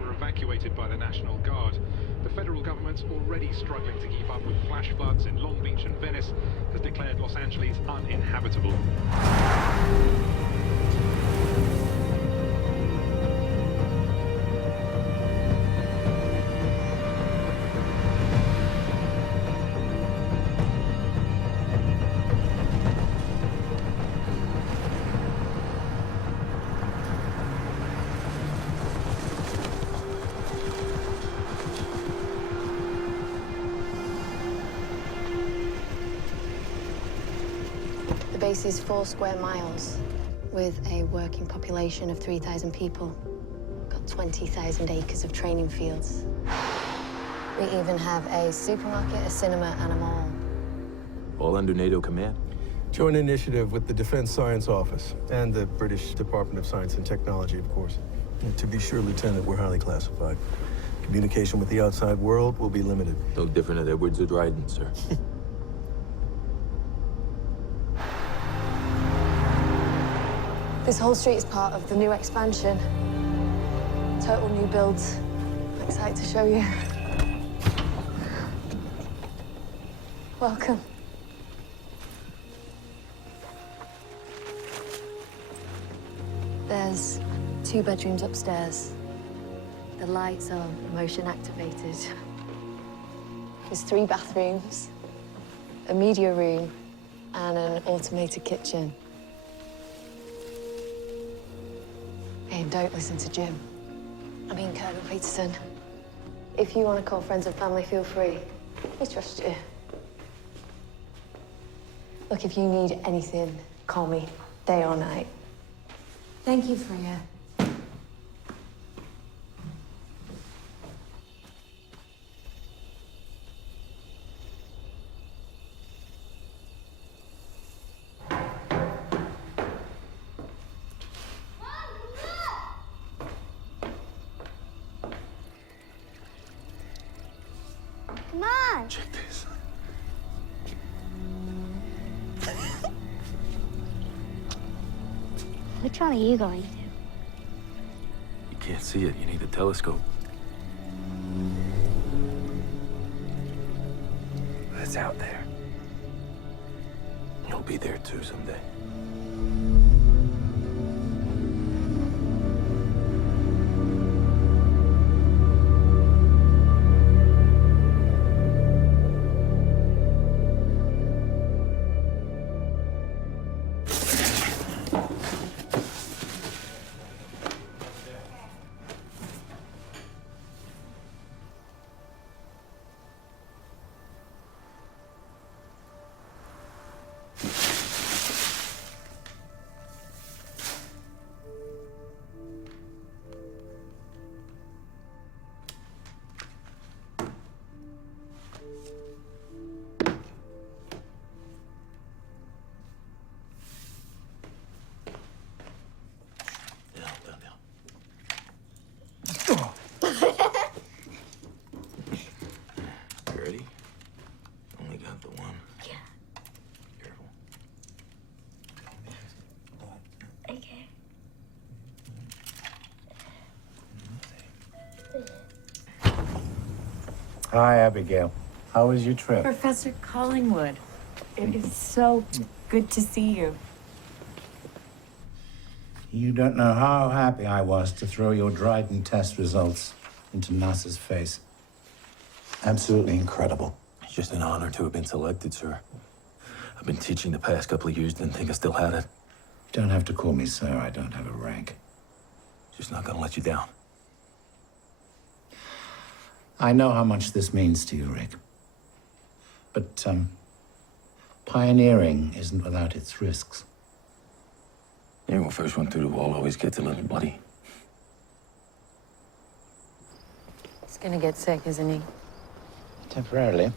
were evacuated by the National Guard. The federal government, already struggling to keep up with flash floods in Long Beach and Venice, has declared Los Angeles uninhabitable. The base is 4 square miles with a working population of 3,000 people. Got 20,000 acres of training fields. We even have a supermarket, a cinema, and a mall. All under NATO command? Joint initiative with the Defense Science Office and the British Department of Science and Technology, of course. And to be sure, Lieutenant, we're highly classified. Communication with the outside world will be limited. No different at Edwards or Dryden, sir. This whole street is part of the new expansion. Total new builds. I'm excited to show you. Welcome. There's 2 bedrooms upstairs. The lights are motion activated. There's 3 bathrooms, a media room, and an automated kitchen. Hey, and don't listen to Jim. I mean, Colonel Peterson. If you want to call friends and family, feel free. We trust you. Look, if you need anything, call me, day or night. Thank you, Freya. Come on! Check this. Which one are you going to? You can't see it. You need a telescope. But it's out there. You'll be there too someday. You ready? Only got the one. Yeah. Careful. Okay. Hi, Abigail. How was your trip? Professor Collingwood, it is so good to see you. You don't know how happy I was to throw your Dryden test results into NASA's face. Absolutely incredible. It's just an honor to have been selected, sir. I've been teaching the past couple of years, didn't think I still had it. You don't have to call me sir. I don't have a rank. Just not gonna let you down. I know how much this means to you, Rick. But, pioneering isn't without its risks. Yeah, well, first one through the wall always gets a little bloody. He's gonna get sick, isn't he? Temporarily.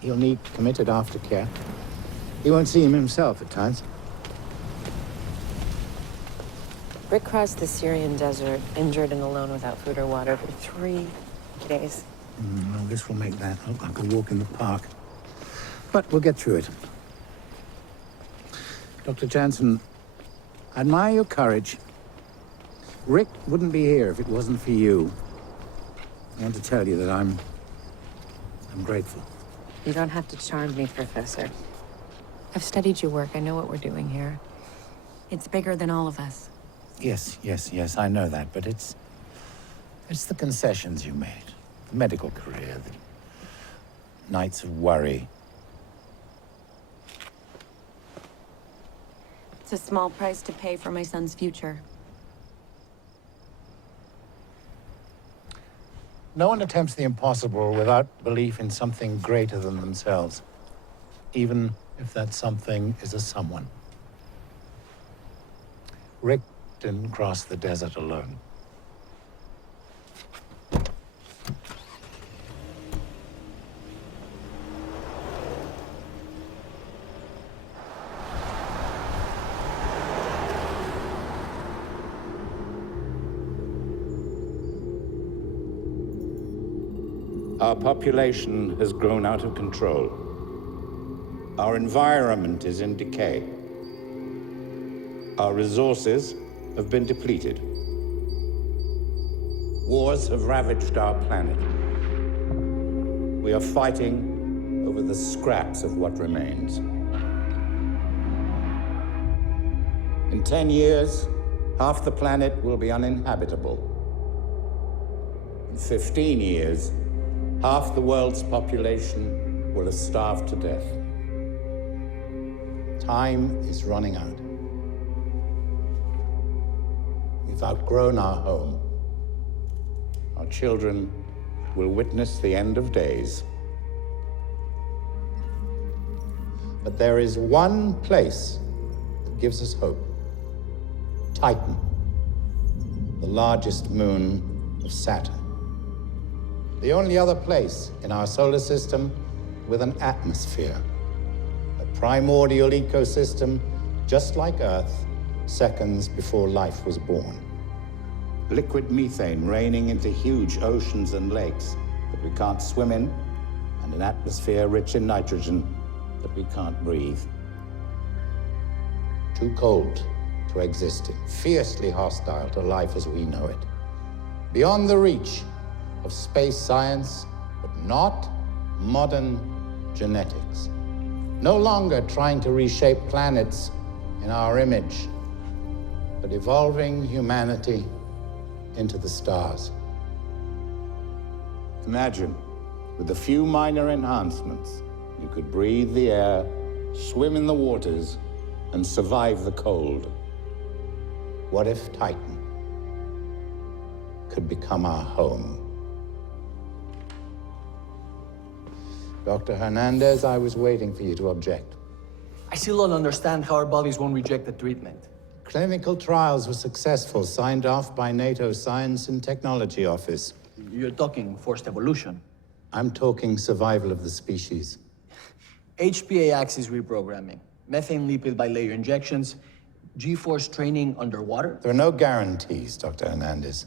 He'll need committed aftercare. He won't see him himself at times. Rick crossed the Syrian desert, injured and alone without food or water for 3 days. Well, this will make that look like a walk in the park. But we'll get through it. Dr. Jansen, I admire your courage. Rick wouldn't be here if it wasn't for you. I want to tell you that I'm grateful. You don't have to charm me, Professor. I've studied your work. I know what we're doing here. It's bigger than all of us. Yes, I know that, but it's the concessions you made. The medical career, the nights of worry. It's a small price to pay for my son's future. No one attempts the impossible without belief in something greater than themselves, even if that something is a someone. Rick didn't cross the desert alone. Our population has grown out of control. Our environment is in decay. Our resources have been depleted. Wars have ravaged our planet. We are fighting over the scraps of what remains. In 10 years, half the planet will be uninhabitable. In 15 years, half the world's population will have starved to death. Time is running out. We've outgrown our home. Our children will witness the end of days. But there is one place that gives us hope. Titan, the largest moon of Saturn. The only other place in our solar system with an atmosphere. A primordial ecosystem, just like Earth, seconds before life was born. Liquid methane raining into huge oceans and lakes that we can't swim in, and an atmosphere rich in nitrogen that we can't breathe. Too cold to exist in, fiercely hostile to life as we know it. Beyond the reach of space science, but not modern genetics. No longer trying to reshape planets in our image, but evolving humanity into the stars. Imagine, with a few minor enhancements, you could breathe the air, swim in the waters, and survive the cold. What if Titan could become our home? Dr. Hernandez, I was waiting for you to object. I still don't understand how our bodies won't reject the treatment. Clinical trials were successful, signed off by NATO's Science and Technology Office. You're talking forced evolution. I'm talking survival of the species. HPA axis reprogramming, methane lipid bilayer injections, G-force training underwater. There are no guarantees, Dr. Hernandez.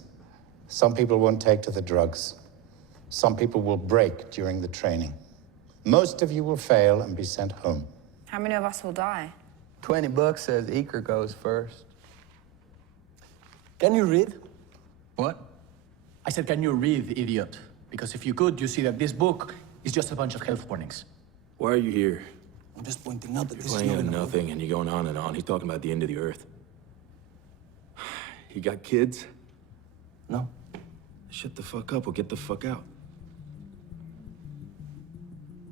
Some people won't take to the drugs. Some people will break during the training. Most of you will fail and be sent home. How many of us will die? $20 says Eker goes first. Can you read? What? I said, can you read, idiot? Because if you could, you see that this book is just a bunch of health warnings. Why are you here? I'm just pointing out that You're this is playing not on gonna work. nothing and you're going on and on. He's talking about the end of the earth. You got kids? No. Shut the fuck up or get the fuck out.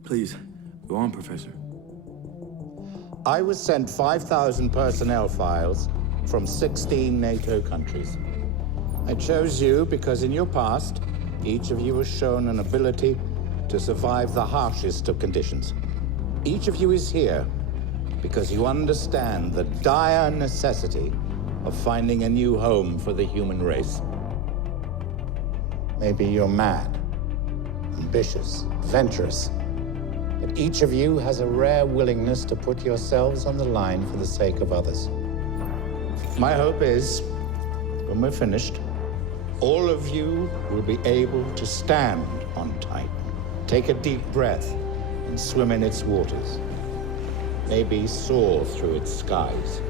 Please, go on, Professor. I was sent 5,000 personnel files from 16 NATO countries. I chose you because in your past, each of you has shown an ability to survive the harshest of conditions. Each of you is here because you understand the dire necessity of finding a new home for the human race. Maybe you're mad, ambitious, adventurous, but each of you has a rare willingness to put yourselves on the line for the sake of others. My hope is, when we're finished, all of you will be able to stand on Titan, take a deep breath, and swim in its waters. Maybe soar through its skies.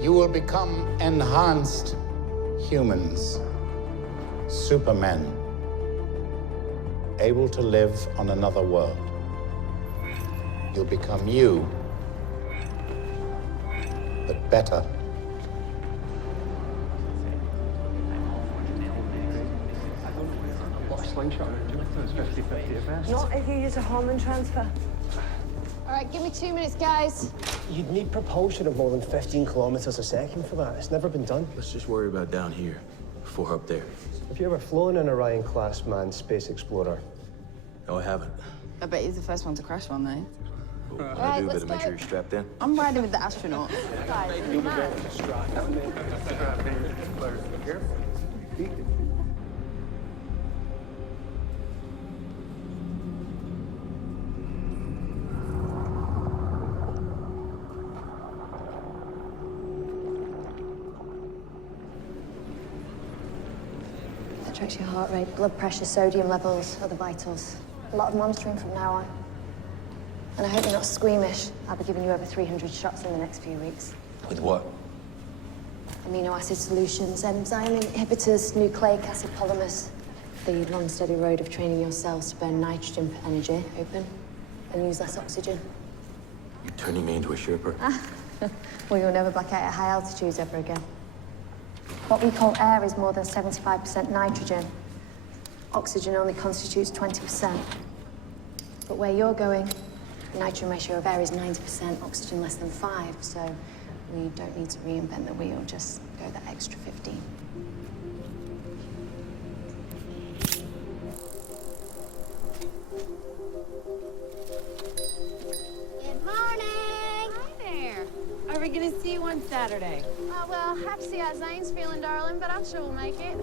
You will become enhanced humans, supermen able to live on another world. You'll become you, but better. Not if you use a Harman transfer. All right, give me 2 minutes, guys. You'd need propulsion of more than 15 kilometers a second for that. It's never been done. Let's just worry about down here before up there. Have you ever flown an Orion-class manned space explorer? No, I haven't. I bet he's the first one to crash one, though. What All right, I do, let's better make go. sure you're strapped in. I'm riding with the astronauts. Guys, you're mad. That tracks your heart rate, blood pressure, sodium levels, other vitals. A lot of monitoring from now on. And I hope you're not squeamish. I'll be giving you over 300 shots in the next few weeks. With what? Amino acid solutions, enzyme inhibitors, nucleic acid polymers. The long, steady road of training your cells to burn nitrogen for energy, open, and use less oxygen. You're turning me into a Sherpa? Well, you'll never black out at high altitudes ever again. What we call air is more than 75% nitrogen. Oxygen only constitutes 20%. But where you're going, the nitrogen ratio of air is 90%, oxygen less than 5, so we don't need to reinvent the wheel, just go that extra 15. Good morning. Hi there. Are we gonna see you on Saturday? Oh, well, have to see how Zane's feeling, darling, but I'm sure we'll make it.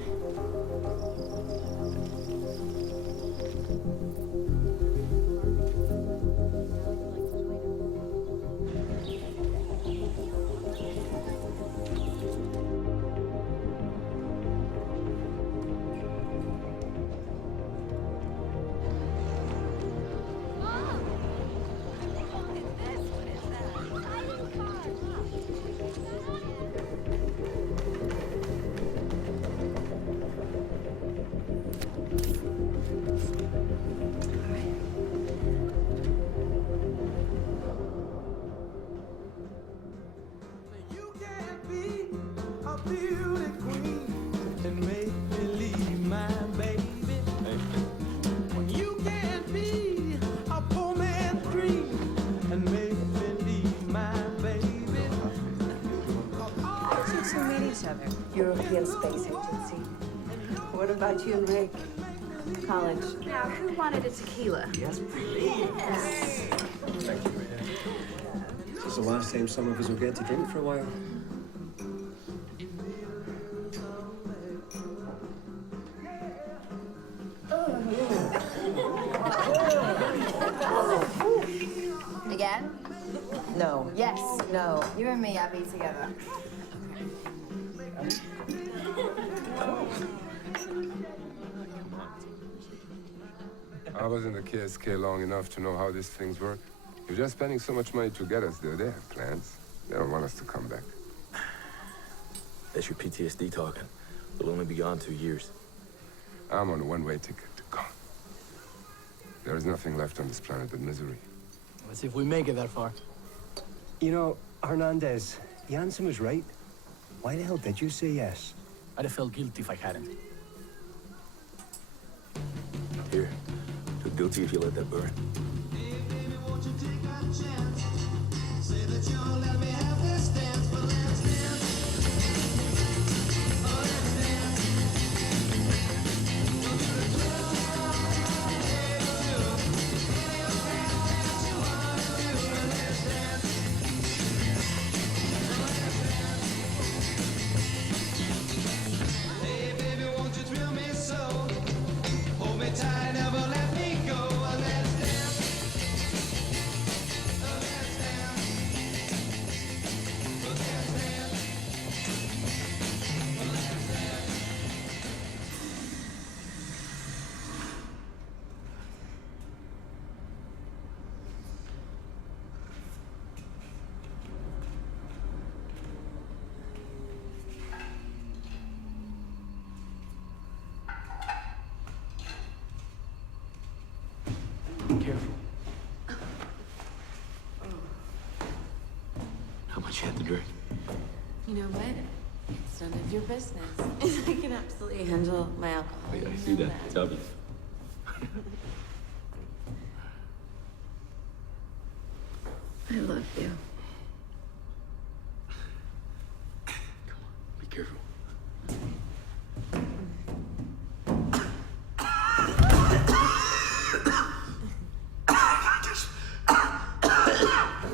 European Space Agency. What about you and Rick? College. Now, who wanted a tequila? Yes, please. Thank you. This is the last time some of us will get to drink for a while. Again? No. Yes. No. You and me, Abby, together. I was in the KSK long enough to know how these things work. You're just spending so much money to get us there. They have plans. They don't want us to come back. That's your PTSD talking. We'll only be gone 2 years. I'm on a one-way ticket to gone. There is nothing left on this planet but misery. Let's see if we make it that far. You know, Hernandez, Jansen was right. Why the hell did you say yes? I'd have felt guilty if I hadn't. Here. Feel guilty if you let that burn. You know what? It's none of your business. I can absolutely handle my alcohol. I see that. It's obvious. I love you. Be careful.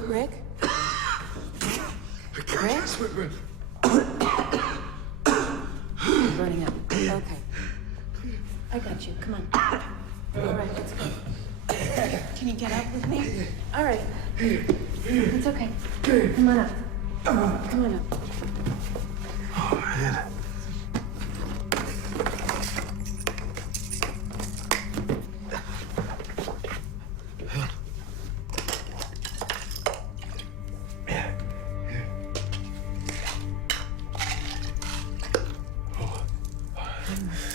Rick? Rick? You're burning up. Okay. I got you. Come on. All right, let's go. Can you get up with me? All right. It's okay. Come on up. Come on up. Oh, man.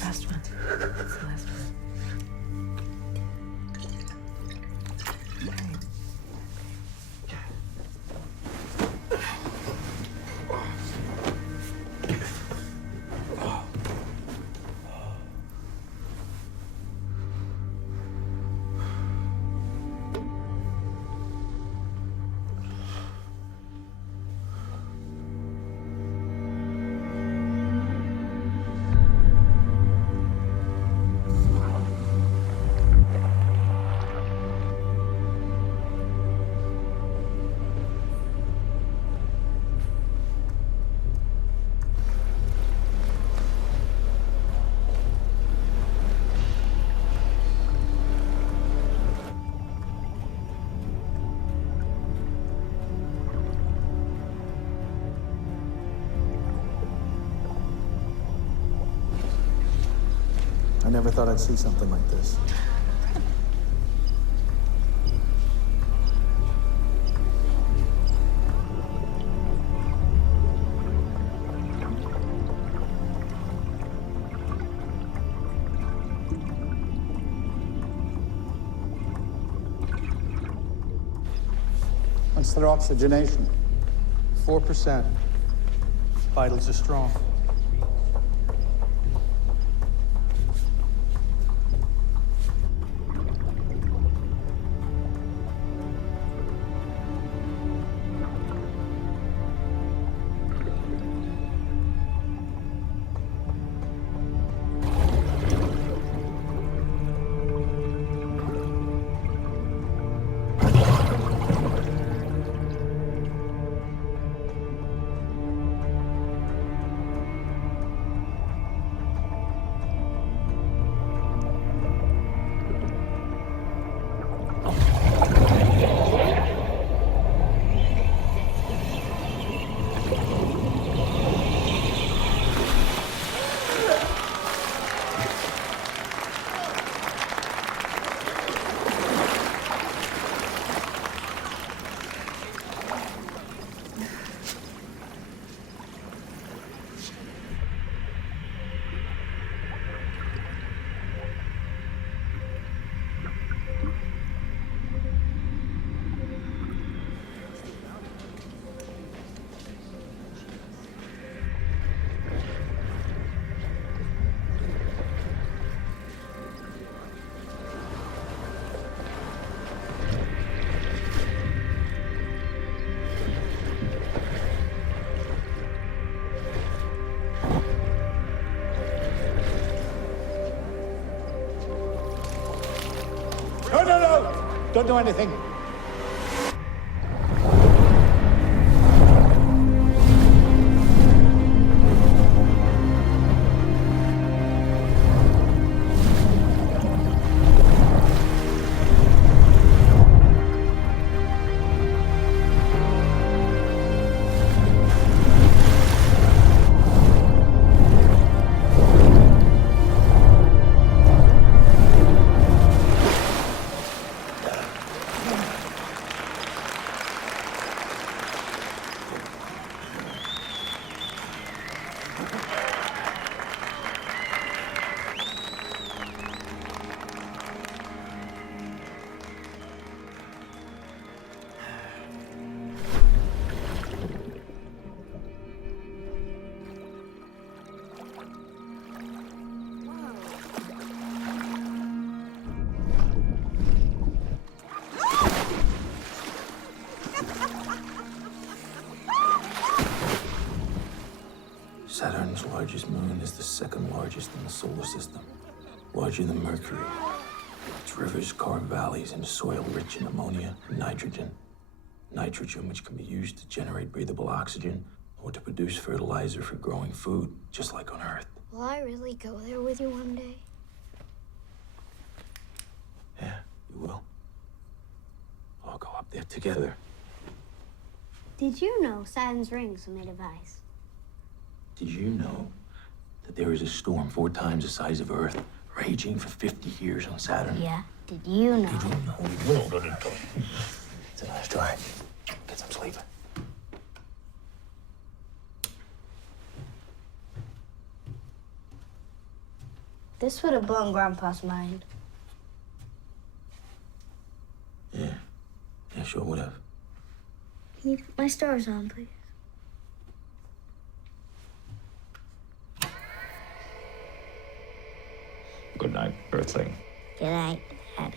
Last one. That's the last one. I never thought I'd see something like this. What's their oxygenation? 4%. Vitals are strong. No! Don't do anything. largest moon is the second largest in the solar system, larger than Mercury. Its rivers carve valleys into soil rich in ammonia and nitrogen. Nitrogen which can be used to generate breathable oxygen or to produce fertilizer for growing food, just like on Earth. Will I really go there with you one day? Yeah, you will. I'll go up there together. Did you know Saturn's rings are made of ice? Did you know that there is a storm 4 times the size of Earth raging for 50 years on Saturn? Yeah. Did you know? Did you know? It's a nice try. Get some sleep. This would have blown Grandpa's mind. Yeah. Yeah, sure would have. Can you put my stars on, please? Good night, Earthling. Good night, Dad.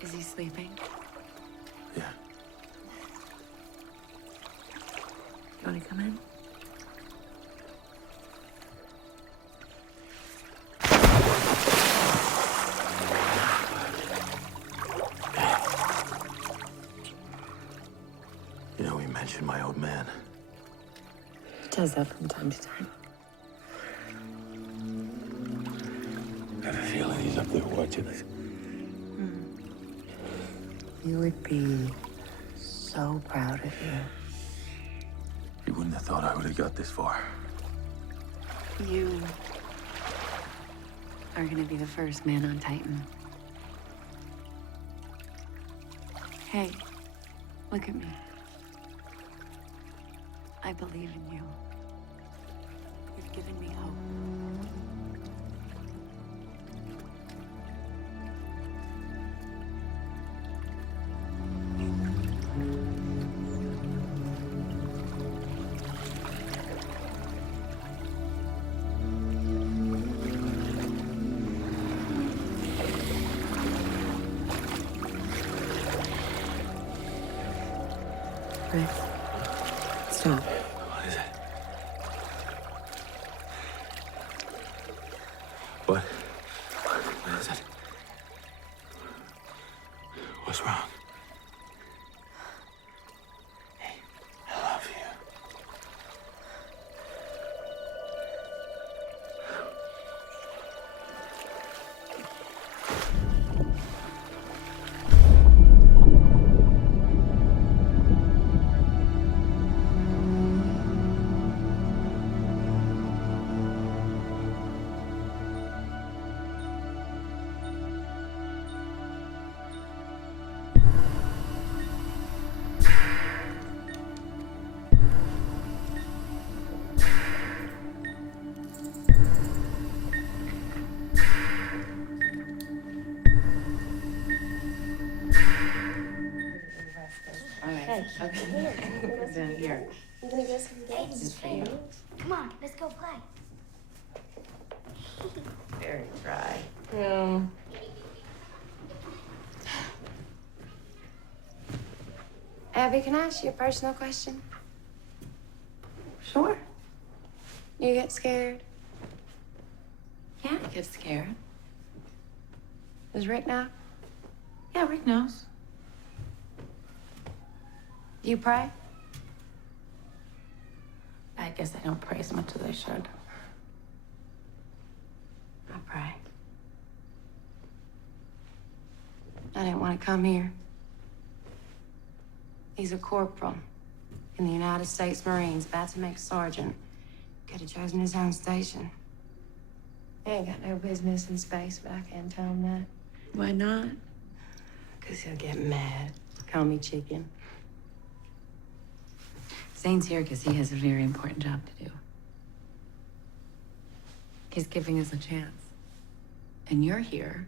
Is he sleeping? Yeah. You want to come in? You know, he mentioned my old man. He does that from time to time. I have a feeling he's up there watching us. You would be so proud of you. You wouldn't have thought I would have got this far. You are gonna be the first man on Titan. Hey, look at me. I believe in you. You've given me hope. Rick, stop. What is it? What? What is it? What's wrong? Hey, I love you. Okay. Down here. I'm gonna get some games. This is for you. Come on, let's go play. Very dry. No. Abby, can I ask you a personal question? Sure. You get scared? Yeah, I get scared. Does Rick know? Yeah, Rick knows. Do you pray? I guess I don't pray as much as I should. I pray. I didn't want to come here. He's a corporal in the United States Marines, about to make sergeant. Could have chosen his own station. He ain't got no business in space, but I can't tell him that. Why not? Because he'll get mad. Call me chicken. Zane's here because he has a very important job to do. He's giving us a chance. And you're here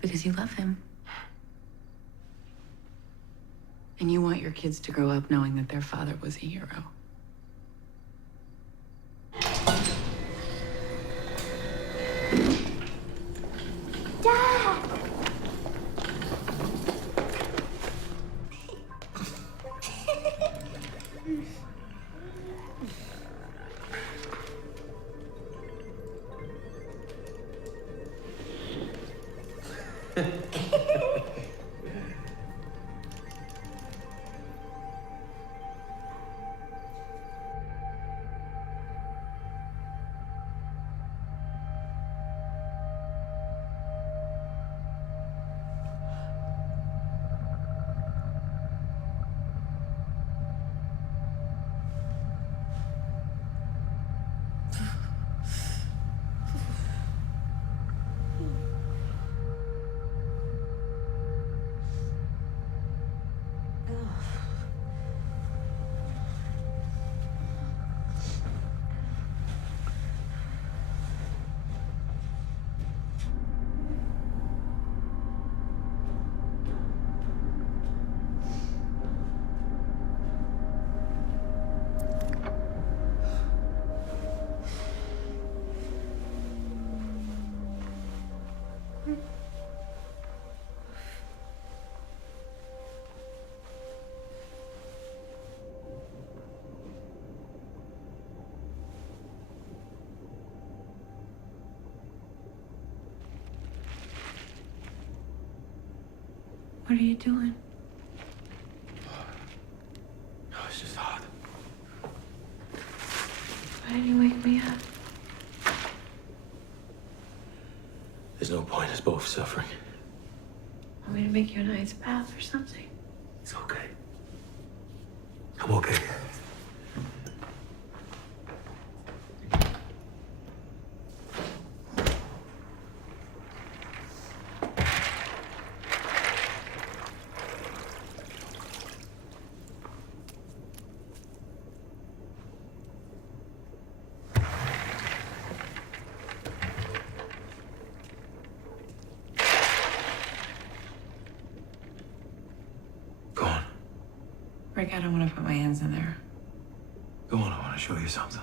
because you love him. And you want your kids to grow up knowing that their father was a hero. Dad! What are you doing? It's just hard. Why didn't you wake me up? There's no point. Us both suffering. Want me to make you an ice bath or something? It's okay. I'm okay. Rick, I don't want to put my hands in there. Go on, I want to show you something.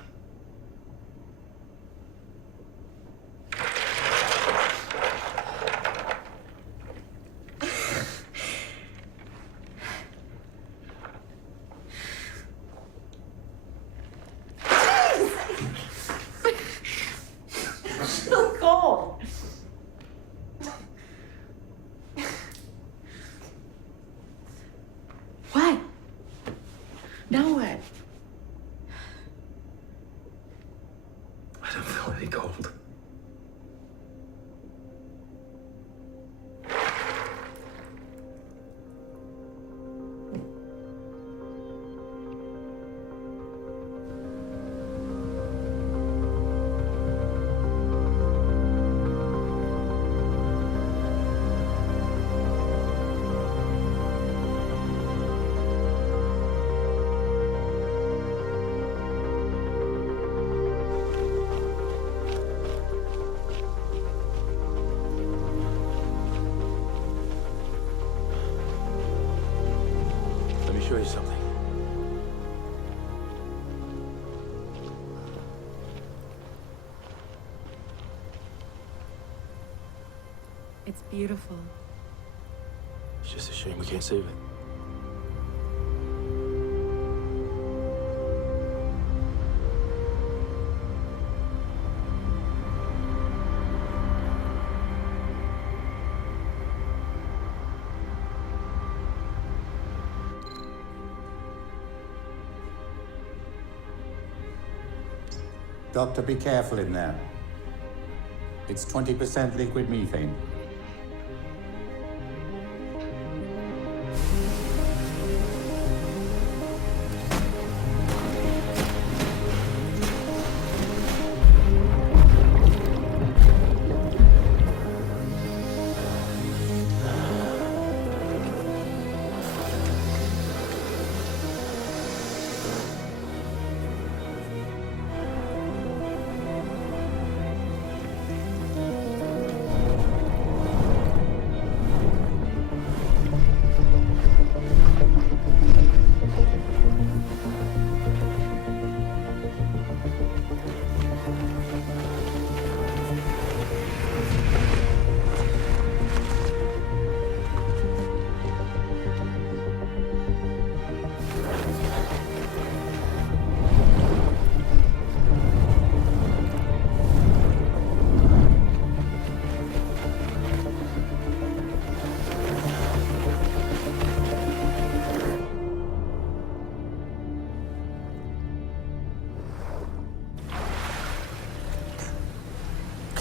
It's so cold. What? Now what? I don't feel any cold. Let me show you something. It's beautiful. It's just a shame we can't save it. Doctor, be careful in there. It's 20% liquid methane.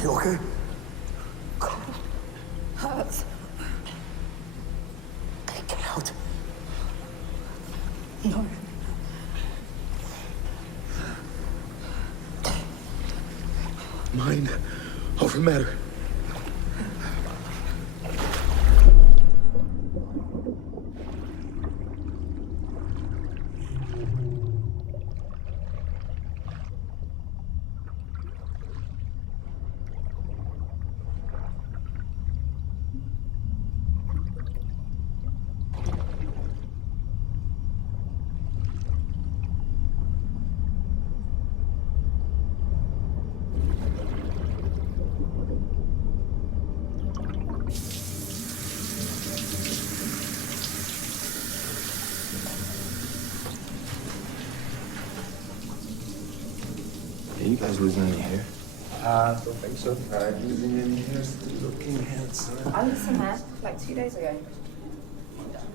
You okay? Hurts. Get out. No. Mind over matter. Are you guys losing any hair? Don't think so. Losing any hair, still looking handsome. I lost some hair like 2 days ago.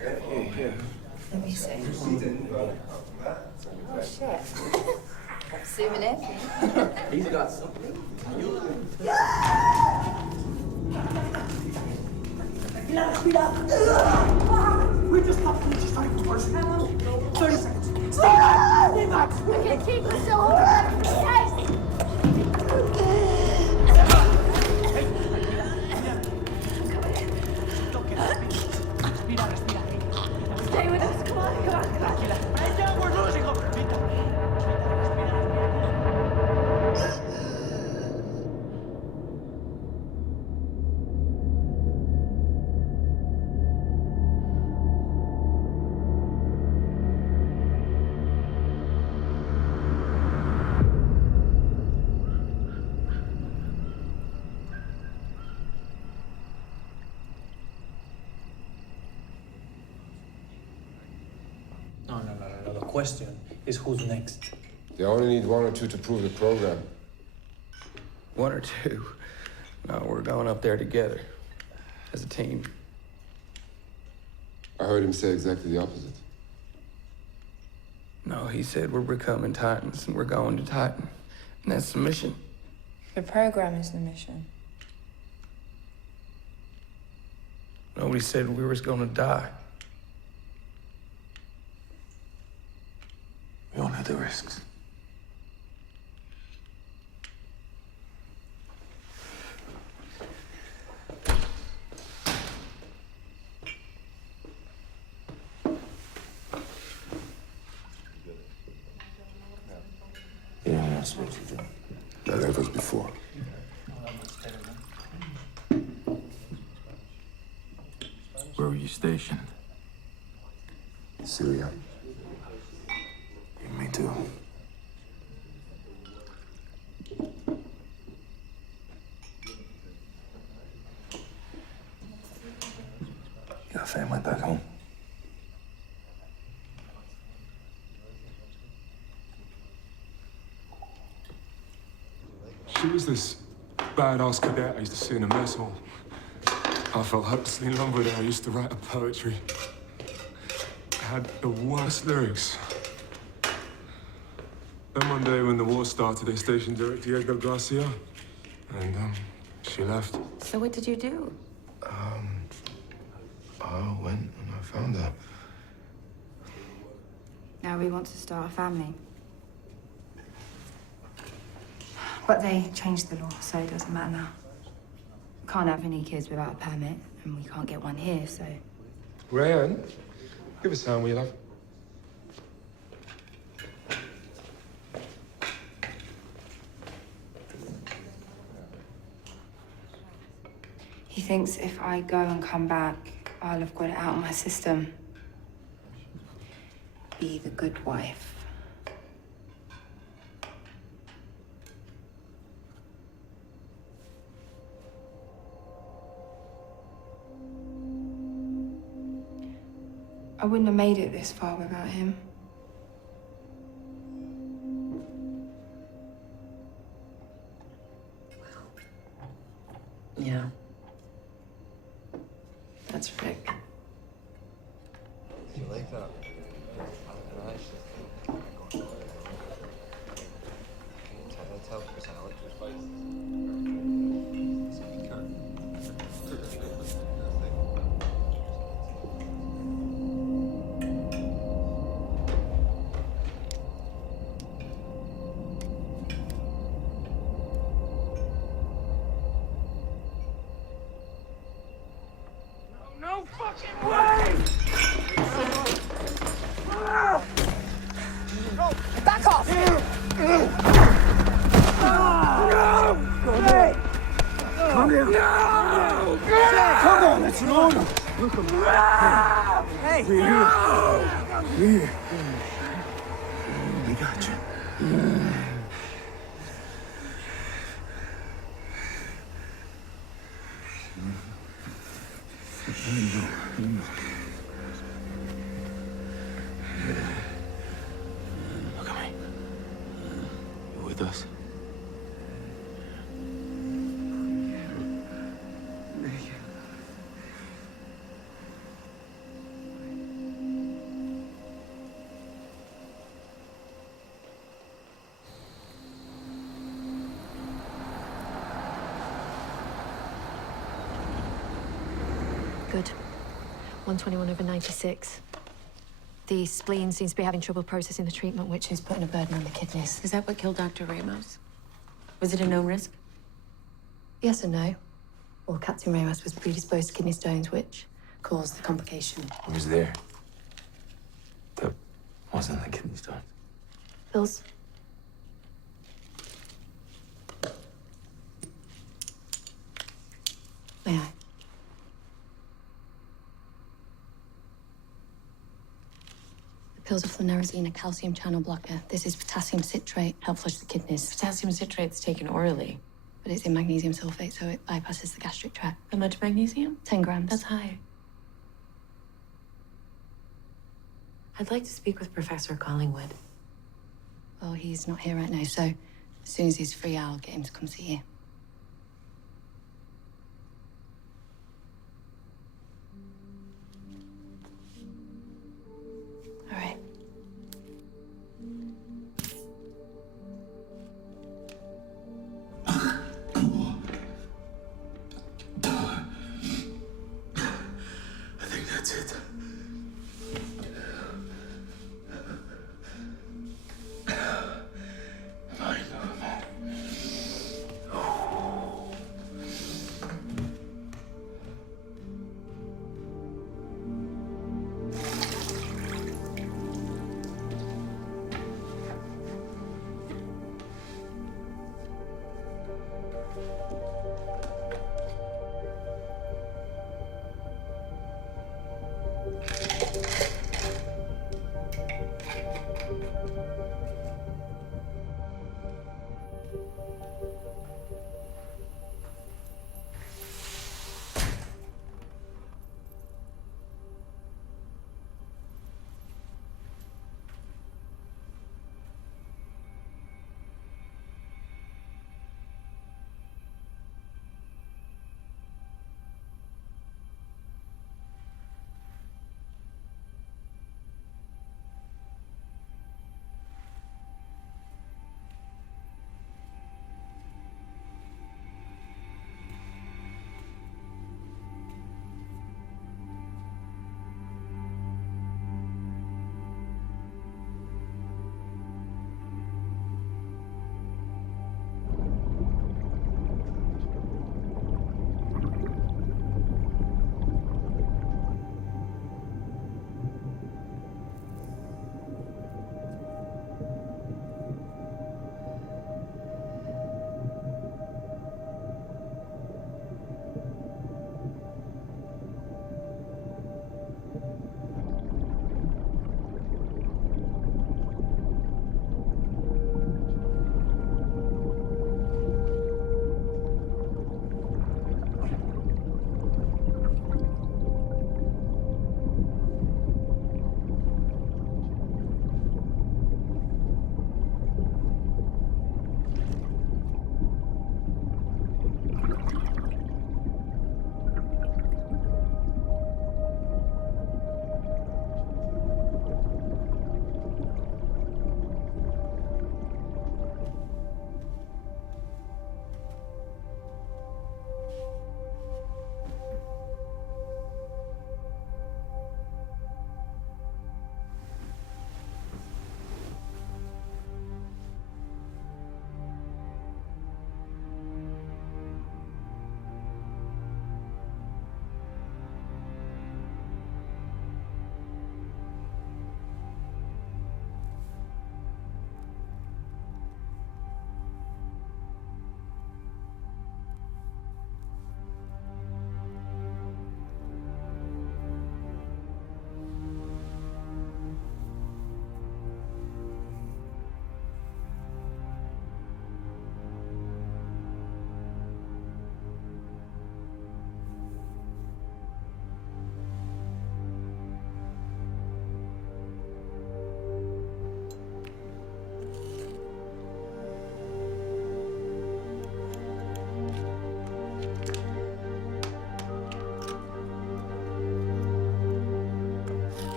Yeah. Let me see. Oh shit. Souvenir. He's got something. We're just trying to work. How long? 30 seconds. Stay back! Stay back! I can keep us still holding the Stay with us, come on, come on, come on. We're losing him! No. The question is who's next? They only need 1 or 2 to prove the program. 1 or 2? No, we're going up there together. As a team. I heard him say exactly the opposite. No, he said we're becoming Titans and we're going to Titan. And that's the mission. The program is the mission. Nobody said we was gonna die. We all know the risks. You don't know what to do. That ever was before. Where were you stationed? Syria. Me too. You got family back home? She was this badass cadet I used to see in a mess hall. I fell hopelessly in love with her. I used to write her poetry. I had the worst lyrics. Then one day when the war started, they stationed her at Diego Garcia. And, she left. So what did you do? I went and I found her. Now we want to start a family. But they changed the law, so it doesn't matter now. Can't have any kids without a permit, and we can't get one here, so... Rayanne, give us a hand, will you, love? He thinks if I go and come back, I'll have got it out of my system. Be the good wife. I wouldn't have made it this far without him. Yeah. That's Rick. You like that? Nice. Tell Chris Alex was fine. Back off! Calm down. No! Calm down, that's an order. Hey! Here. We got you. Look at me. You with us? Good. 121/96. The spleen seems to be having trouble processing the treatment, which is putting a burden on the kidneys. Is that what killed Dr. Ramos? Was it a known risk? Yes and no. Well, Captain Ramos was predisposed to kidney stones, which caused the complication. Who was there? That wasn't the kidney stone. Pills? May I? The pills are flunarizine, a calcium channel blocker. This is potassium citrate, help flush the kidneys. Potassium citrate's taken orally. But it's in magnesium sulfate, so it bypasses the gastric tract. How much magnesium? 10 grams. That's high. I'd like to speak with Professor Collingwood. Well, he's not here right now, so as soon as he's free, I'll get him to come see you. All right. I think that's it. Fine. Oh.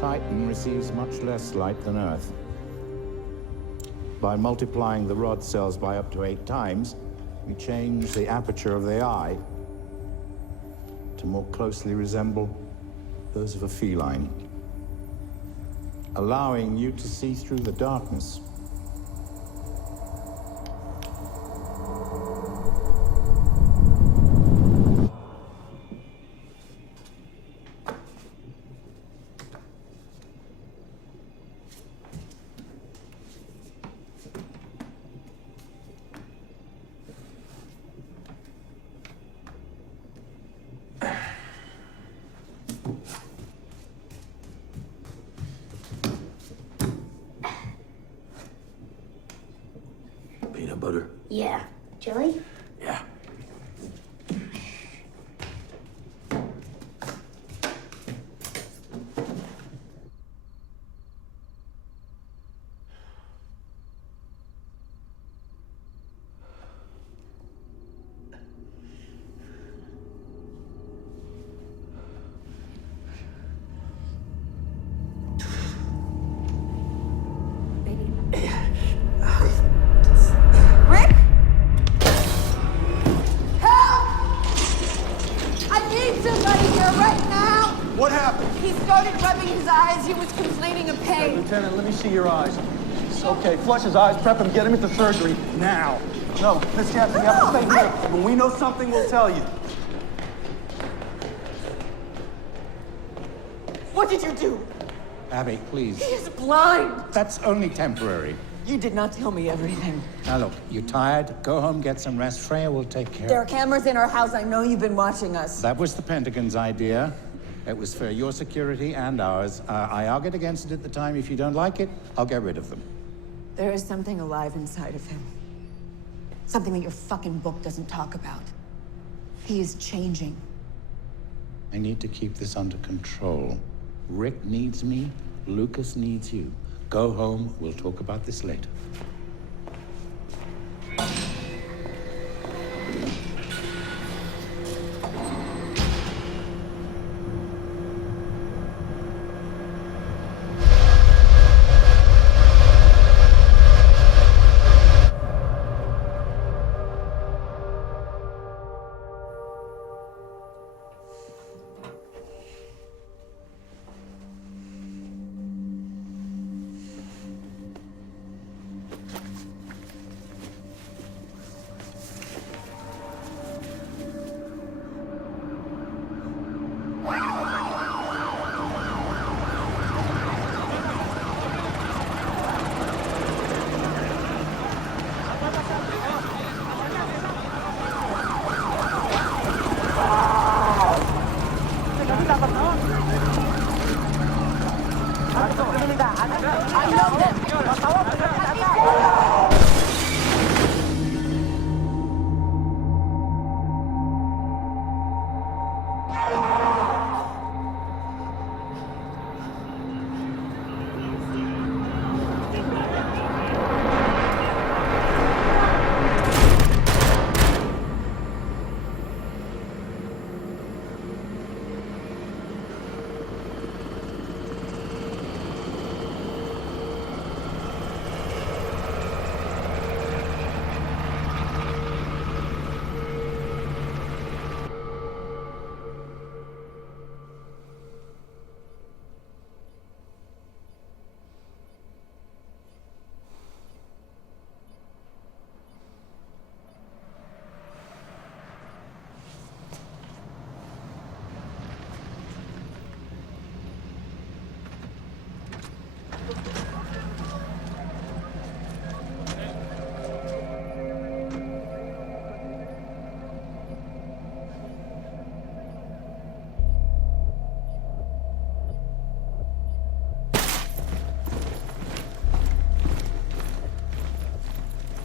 Titan receives much less light than Earth. By multiplying the rod cells by up to 8 times, we change the aperture of the eye to more closely resemble those of a feline, allowing you to see through the darkness. Peanut butter? Yeah. Jelly? Yeah. Rick? Help! I need somebody here right now! What happened? He started rubbing his eyes. He was complaining of pain. Lieutenant, let me see your eyes. Okay, flush his eyes, prep him, get him into surgery now. No, Miss Jackson, you have to stay here. When we know something, we'll tell you. What did you do? Abby, please. He is blind. That's only temporary. You did not tell me everything. Now look, you're tired. Go home, get some rest. Freya will take care. There are cameras in our house. I know you've been watching us. That was the Pentagon's idea. It was for your security and ours. I argued against it at the time. If you don't like it, I'll get rid of them. There is something alive inside of him. Something that your fucking book doesn't talk about. He is changing. I need to keep this under control. Rick needs me. Lucas needs you. Go home. We'll talk about this later.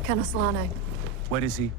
Colonel Solano. Where is he?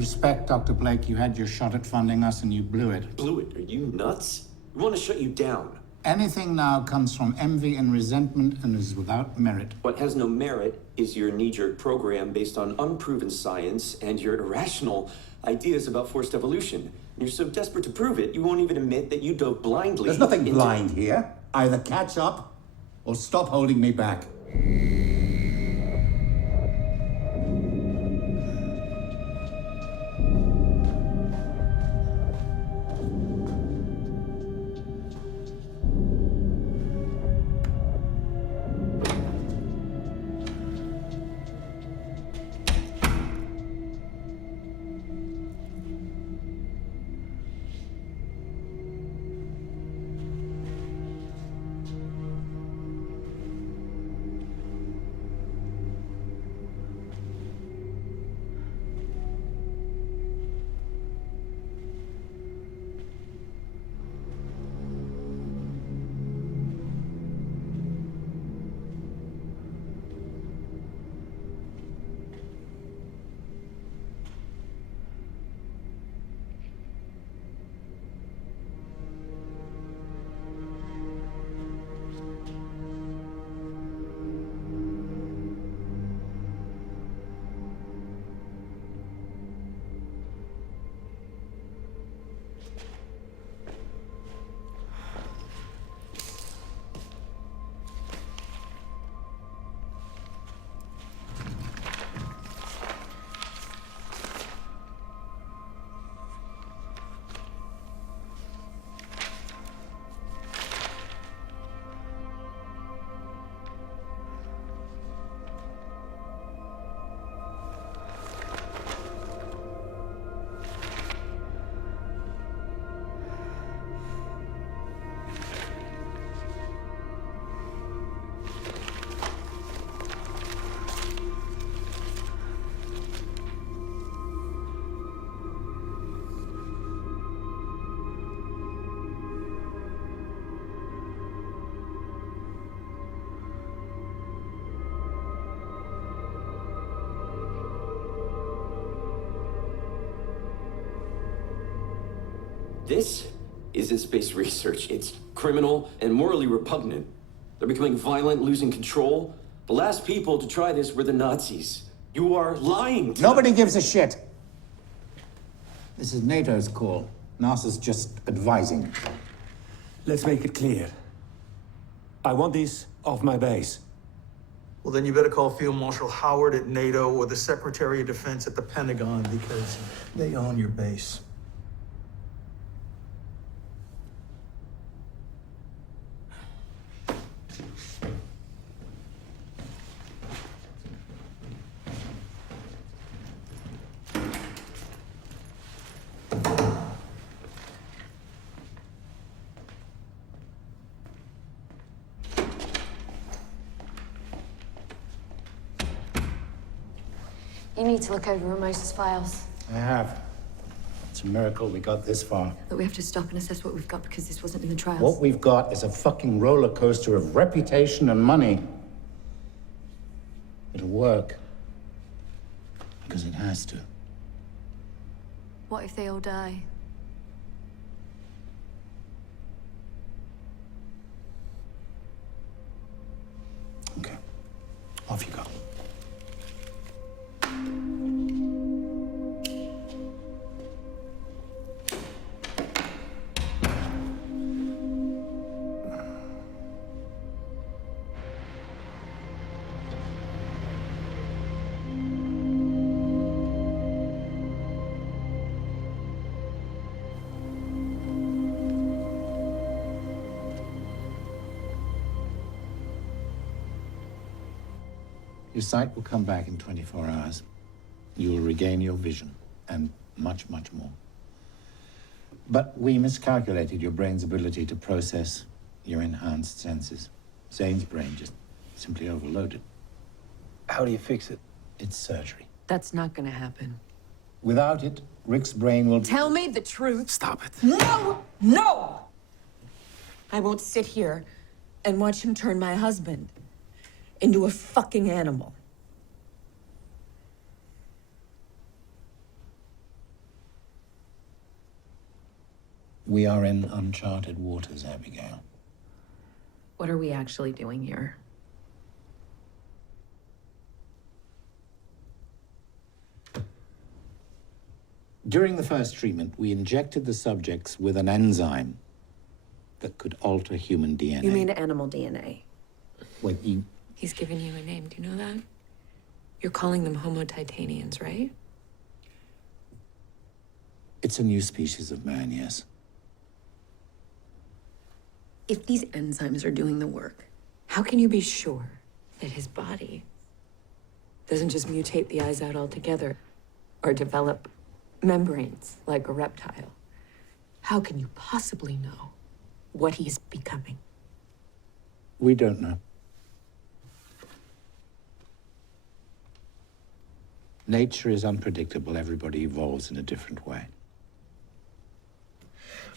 respect, Dr. Blake, you had your shot at funding us and you blew it. Blew it? Are you nuts? We want to shut you down. Anything now comes from envy and resentment and is without merit. What has no merit is your knee-jerk program based on unproven science and your irrational ideas about forced evolution. You're so desperate to prove it, you won't even admit that you dove blindly. There's nothing blind here. Either catch up or stop holding me back. This isn't space research. It's criminal and morally repugnant. They're becoming violent, losing control. The last people to try this were the Nazis. You are lying to Nobody gives a shit. This is NATO's call. NASA's just advising. Let's make it clear. I want this off my base. Well, then you better call Field Marshal Howard at NATO or the Secretary of Defense at the Pentagon because they own your base. You need to look over Ramosa's files. I have. It's a miracle we got this far. But we have to stop and assess what we've got because this wasn't in the trials. What we've got is a fucking roller coaster of reputation and money. It'll work. Because it has to. What if they all die? Okay. Off you go. Your sight will come back in 24 hours. You will regain your vision, and much, much more. But we miscalculated your brain's ability to process your enhanced senses. Zane's brain just simply overloaded. How do you fix it? It's surgery. That's not gonna happen. Without it, Rick's brain will... Tell me the truth. Stop it. No! No! I won't sit here and watch him turn my husband into a fucking animal. We are in uncharted waters, Abigail. What are we actually doing here? During the first treatment, we injected the subjects with an enzyme that could alter human DNA. You mean animal DNA? When you... He's given you a name, do you know that? You're calling them Homo titanians, right? It's a new species of man, yes. If these enzymes are doing the work, how can you be sure that his body doesn't just mutate the eyes out altogether or develop membranes like a reptile? How can you possibly know what he's becoming? We don't know. Nature is unpredictable. Everybody evolves in a different way.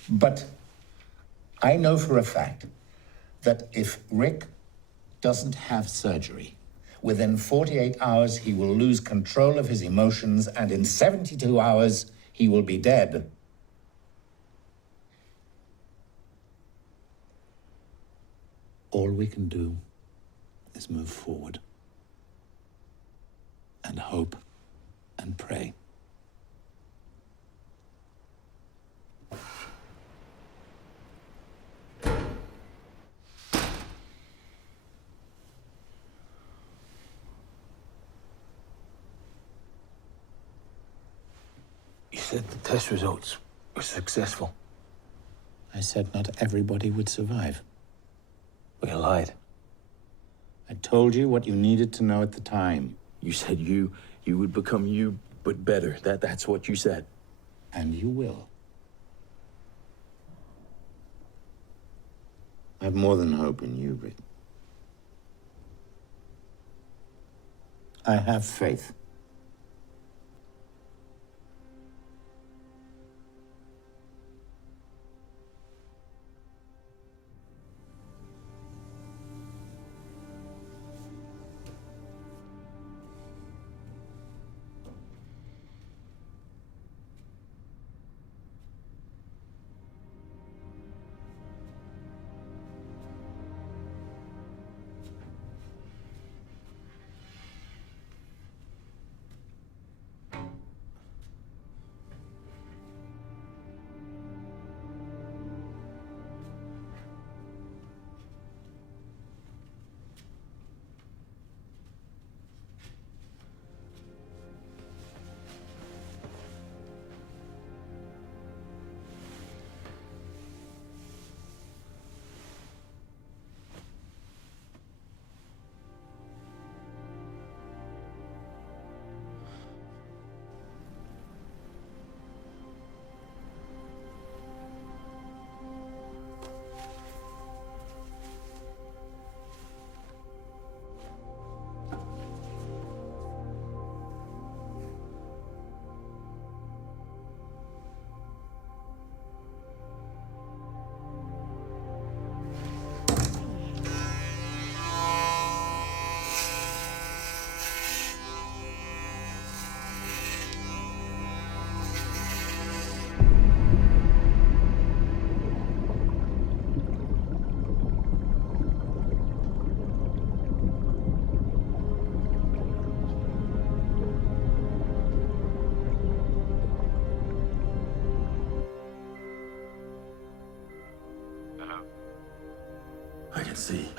But I know for a fact that if Rick doesn't have surgery, within 48 hours he will lose control of his emotions, and in 72 hours he will be dead. All we can do is move forward and hope and pray. You said the test results were successful. I said not everybody would survive. But you lied. I told you what you needed to know at the time. You said you would become you, but better. That's what you said. And you will. I have more than hope in you, Rick. I have faith.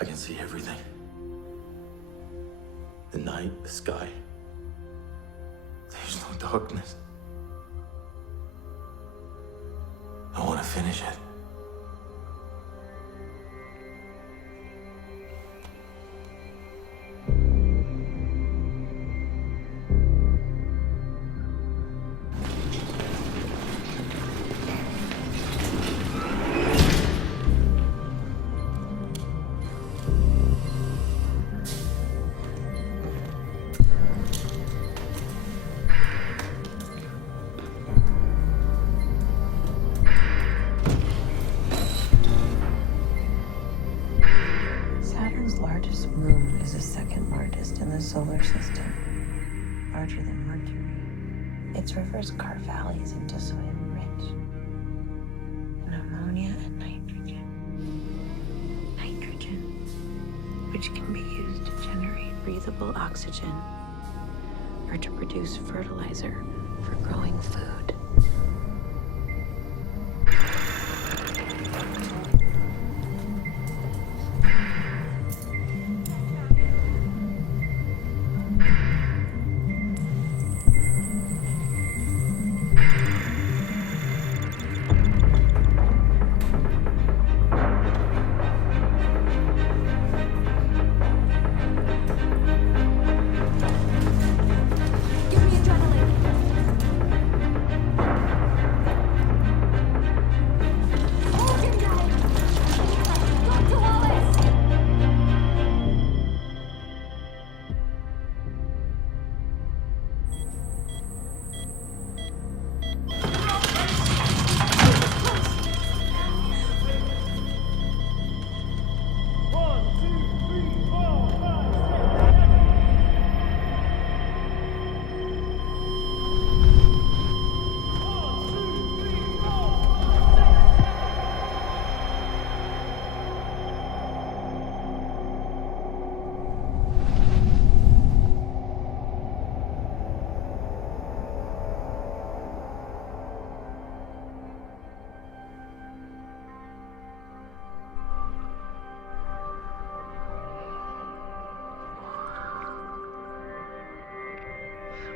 I can see everything. The night, the sky. There's no darkness. I want to finish it. Saturn's largest moon is the second largest in the solar system, larger than Mercury. Its rivers carve valleys into soil rich. And ammonia and nitrogen. Nitrogen, which can be used to generate breathable oxygen or to produce fertilizer for growing food.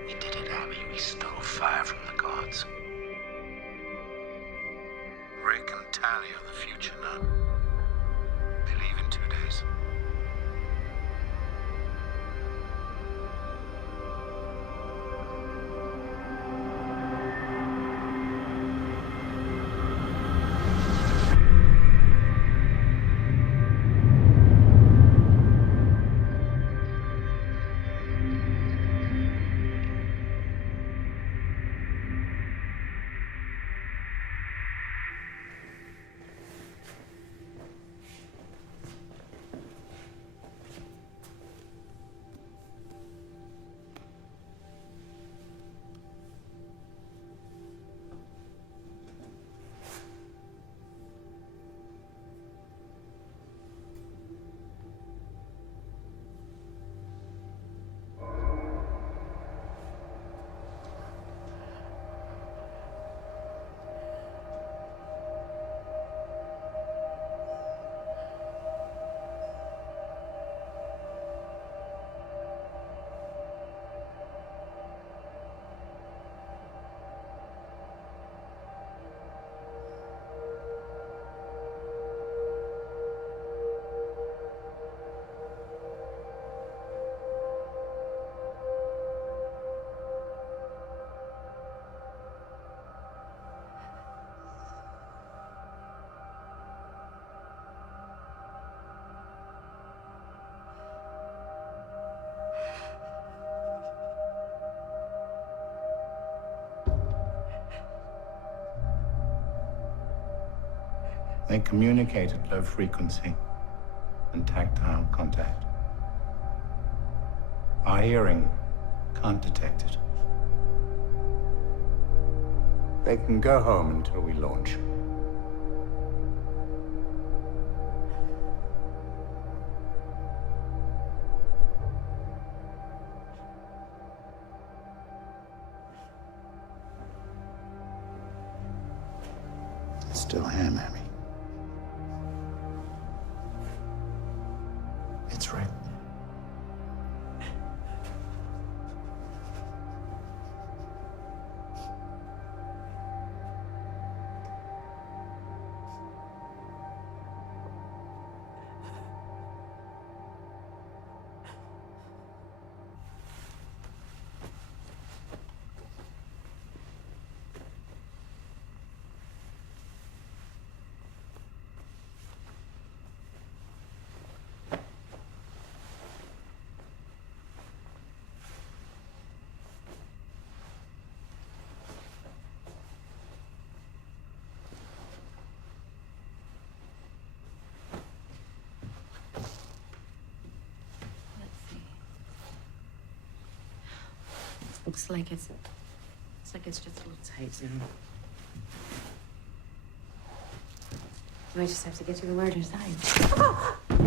We did it, Abby. We stole fire from the gods. Rick and Tally are the future now. They leave in 2 days. They communicate at low frequency and tactile contact. Our hearing can't detect it. They can go home until we launch. It's still here, Mammy. It's right. Looks like it's just a little tight, you know. I might just have to get you a larger size.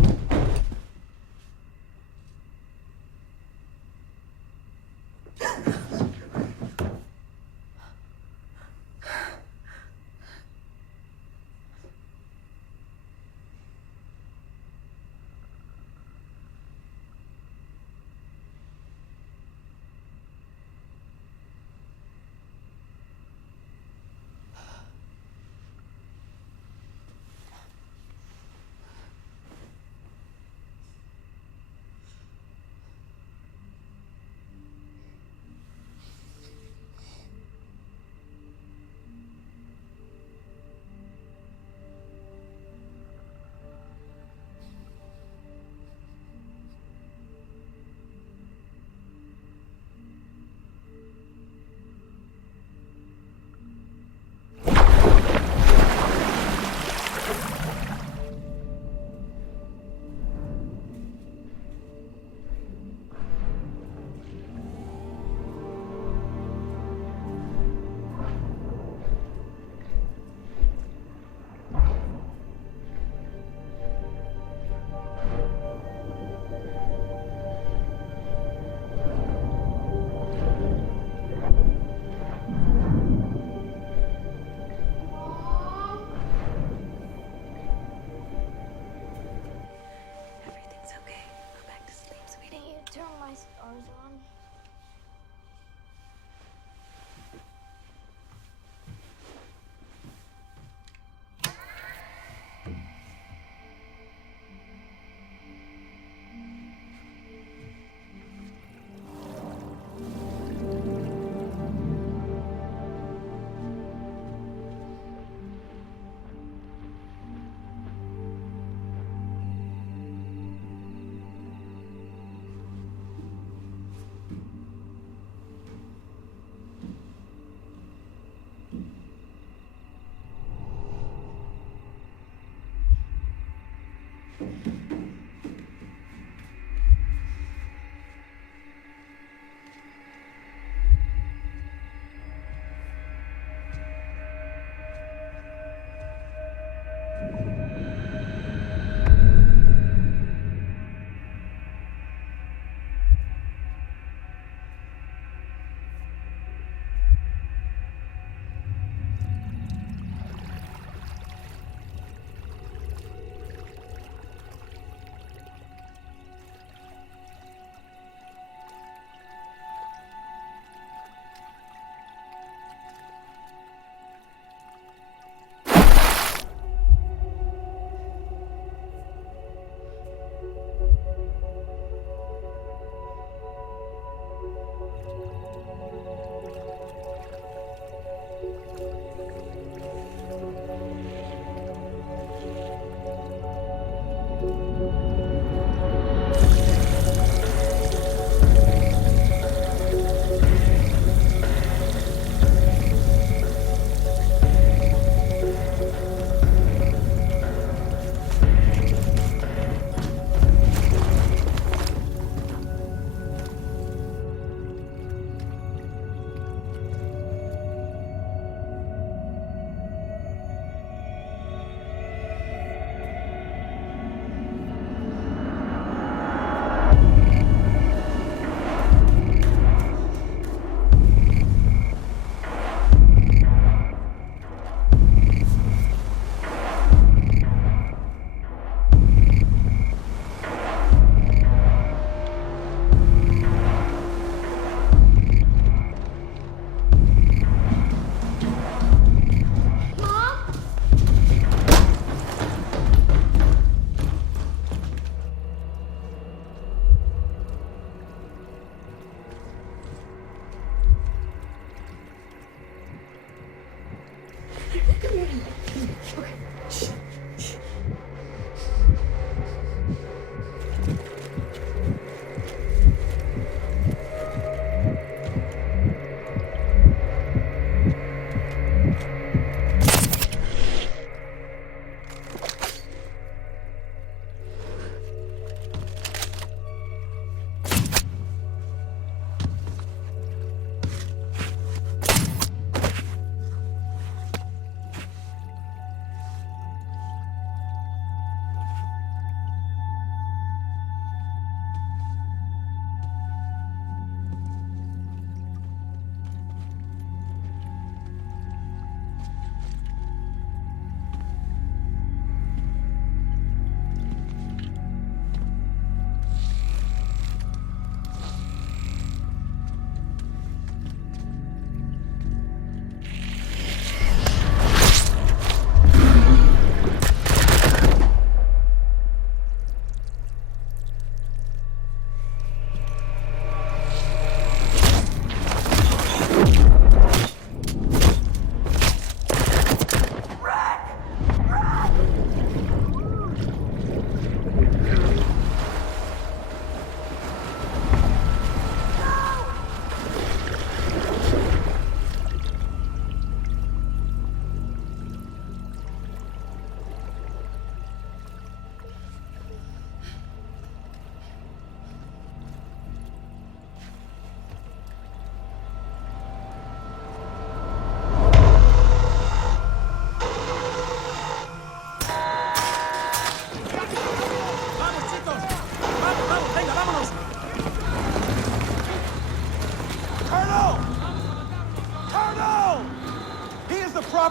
Turn my stars on.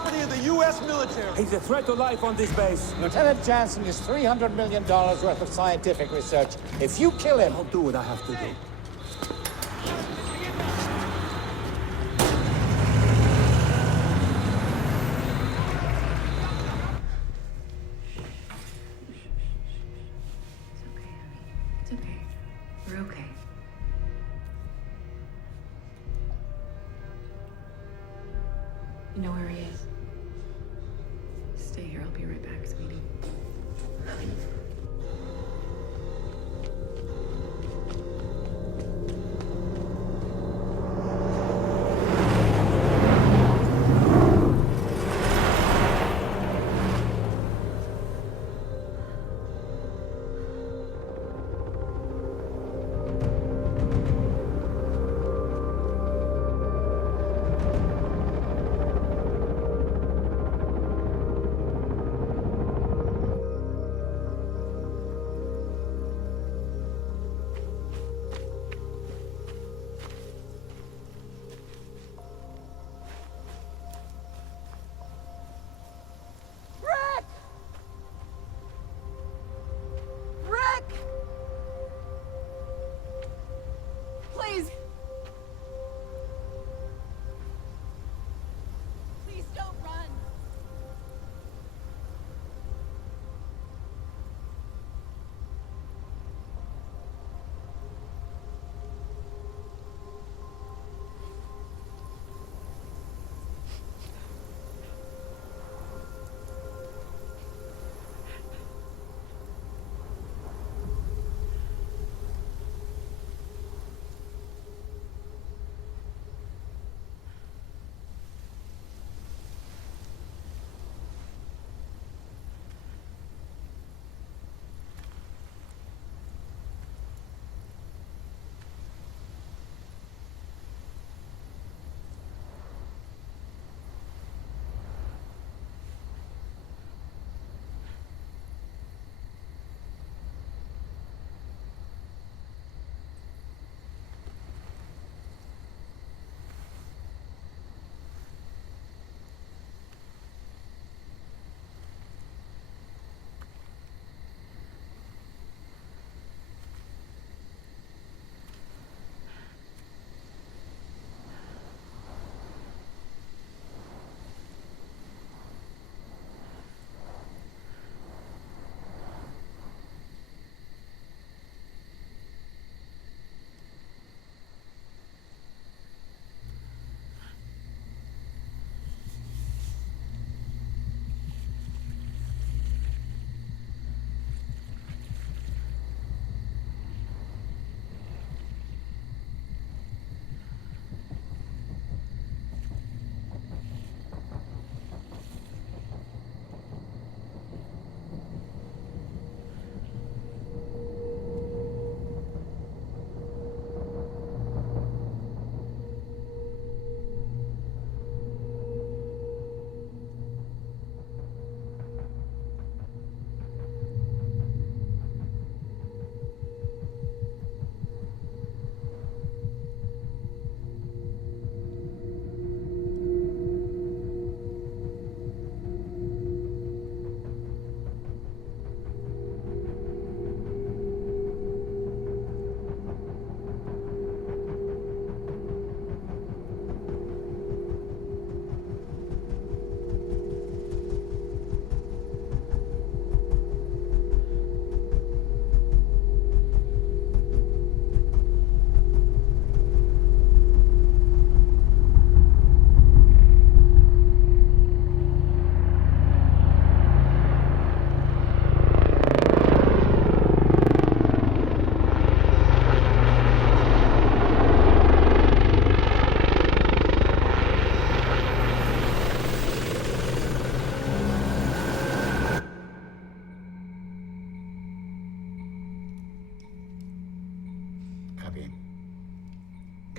property of the U.S. military. He's a threat to life on this base. Lieutenant Jansen is $300 million worth of scientific research. If you kill him... I'll do what I have to do. It's okay. We're okay. You know where he is? Stay here. I'll be right back, sweetie. Please! Please don't run!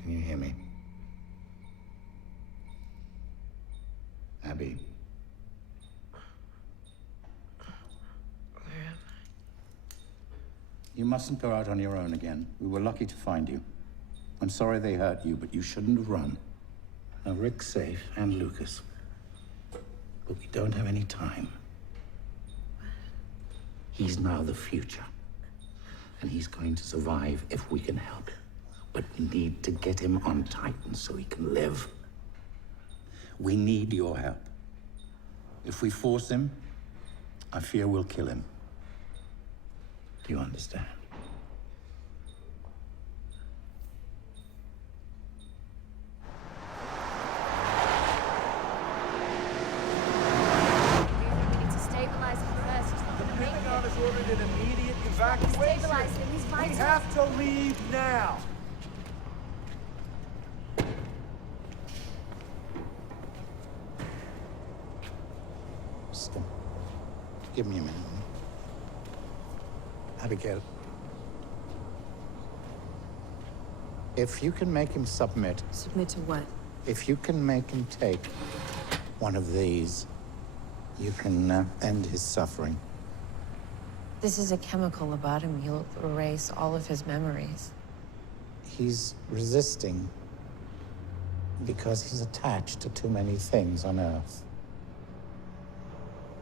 Can you hear me? Abby. Where am You mustn't go out on your own again. We were lucky to find you. I'm sorry they hurt you, but you shouldn't have run. Now, Rick's safe, and Lucas. But we don't have any time. He's now the future. And he's going to survive if we can help. But we need to get him on Titan so he can live. We need your help. If we force him, I fear we'll kill him. Do you understand? We have to leave now. Stop. Give me a minute. Abigail. If you can make him submit. Submit to what? If you can make him take one of these, you can end his suffering. This is a chemical lobotomy. You'll erase all of his memories. He's resisting because he's attached to too many things on Earth.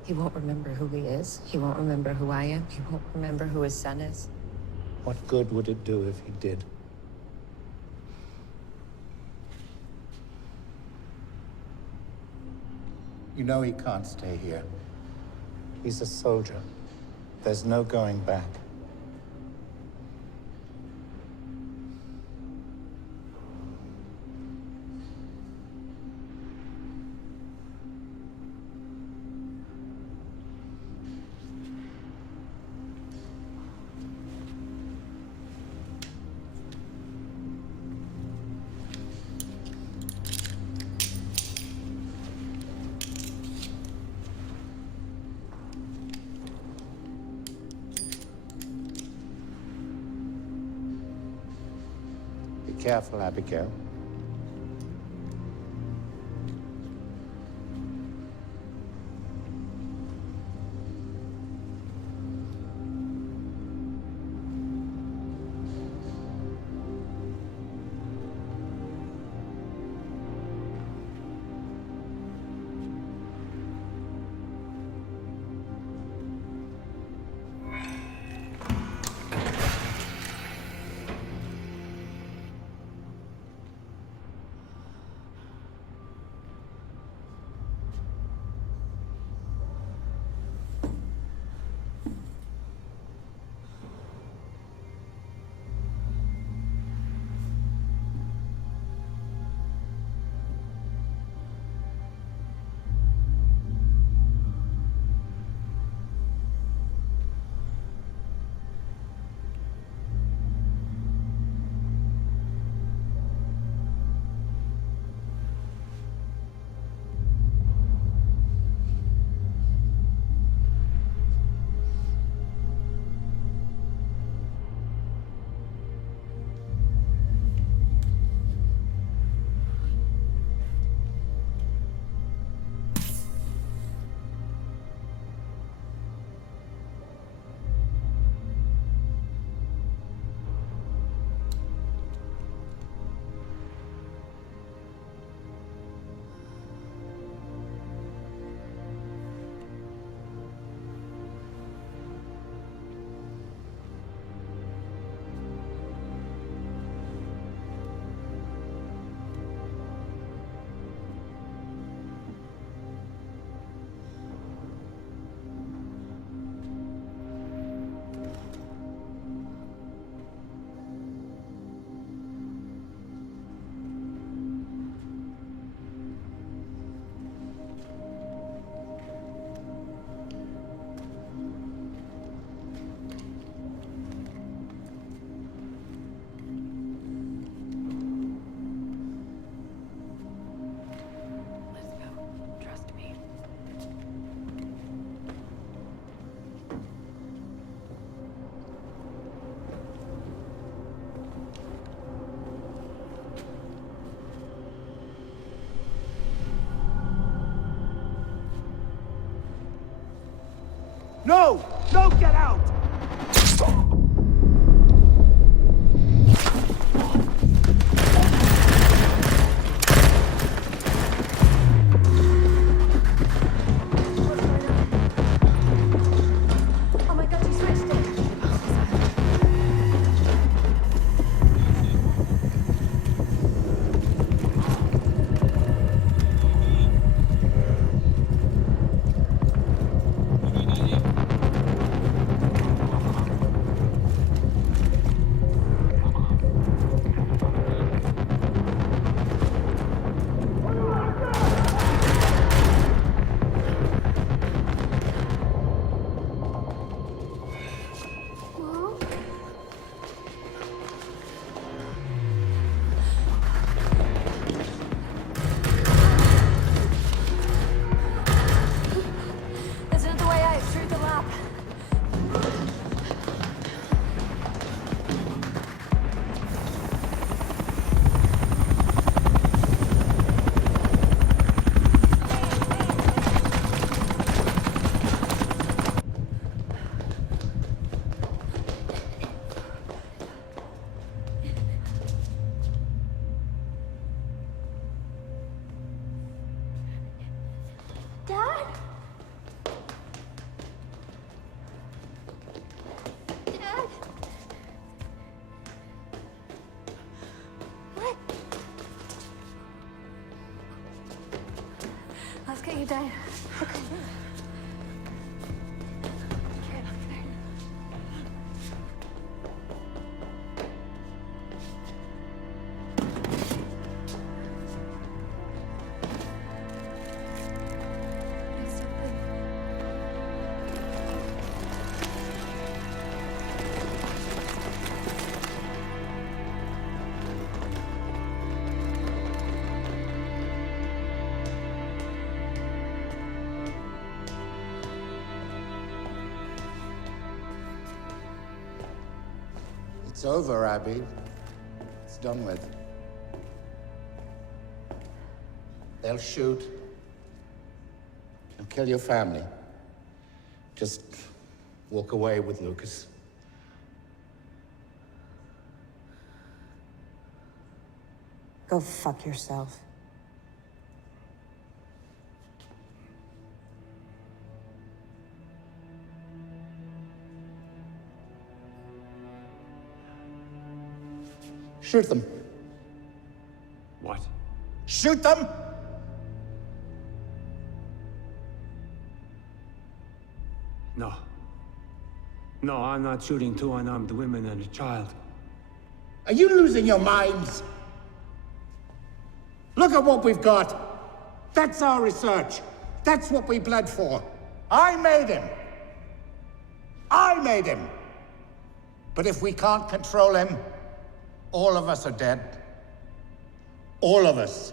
He won't remember who he is. He won't remember who I am. He won't remember who his son is. What good would it do if he did? You know he can't stay here. He's a soldier. There's no going back. Be careful, Abigail. No! Don't get out! Let's get you down. Okay. It's over, Abby. It's done with. They'll shoot. They'll kill your family. Just walk away with Lucas. Go fuck yourself. Shoot them. What? Shoot them! No. No, I'm not shooting two unarmed women and a child. Are you losing your minds? Look at what we've got. That's our research. That's what we bled for. I made him. I made him. But if we can't control him, all of us are dead. All of us.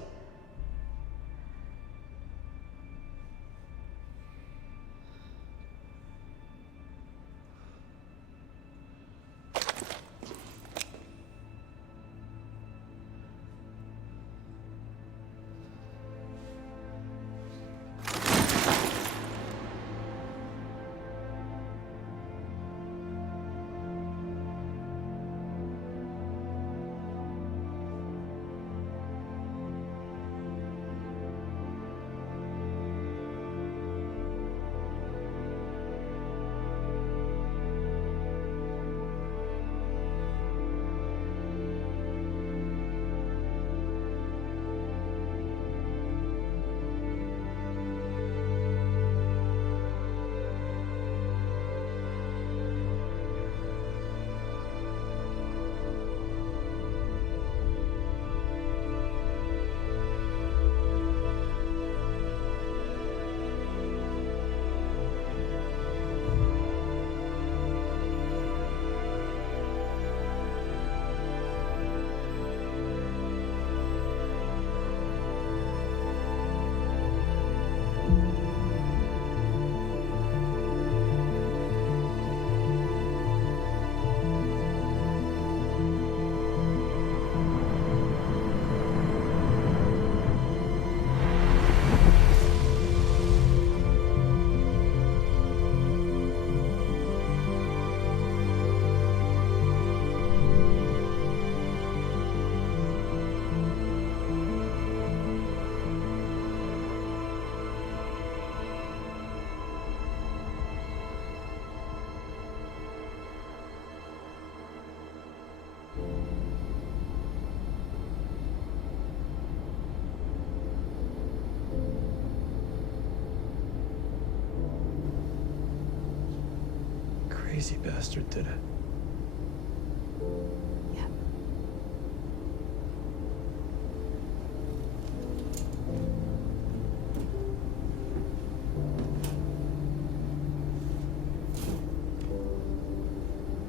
Crazy bastard did it.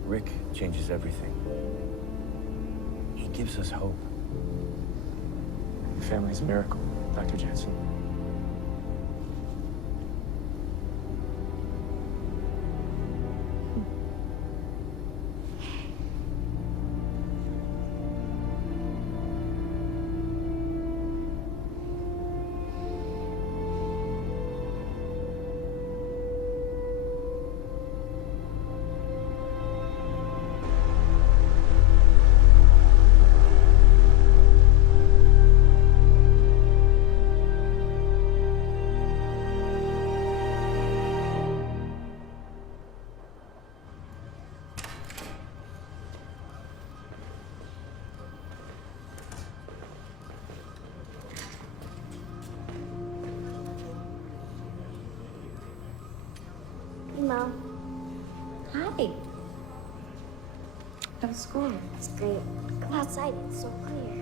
Rick changes everything. He gives us hope. The family's a miracle, Dr. Jensen. How's school? It's great. Come outside, it's so clear.